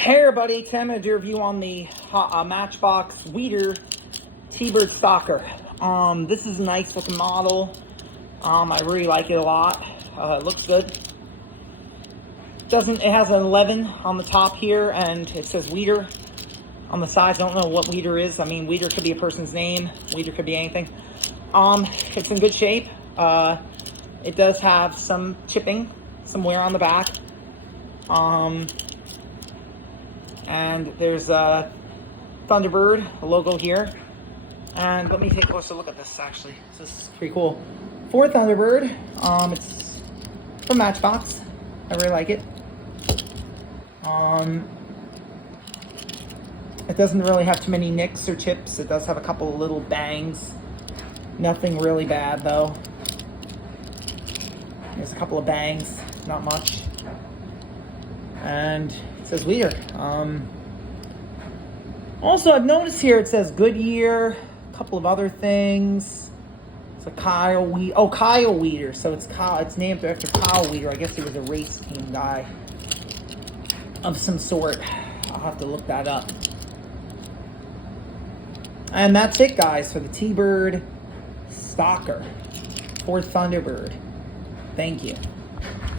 Hey everybody, today I'm going to do a review on the Matchbox Weider T-Bird Stalker. This is a nice looking model. I really like it a lot. It looks good. It has an 11 on the top here, and it says Weider on the sides. I don't know what Weider is. I mean, Weider could be a person's name. Weider could be anything. It's in good shape. It does have some chipping, some wear on the back. And there's a Thunderbird, a logo here. And let me take a closer look at this, actually. This is pretty cool. For Thunderbird, it's from Matchbox. I really like it. It doesn't really have too many nicks or chips. It does have a couple of little bangs. Nothing really bad, though. There's a couple of bangs, not much. And it says Weider. Also, I've noticed here it says Goodyear, a couple of other things. It's a Kyle Weider. So it's named after Kyle Weider. I guess he was a race team guy of some sort. I'll have to look that up. And that's it, guys, for the T-Bird Stalker for Thunderbird. Thank you.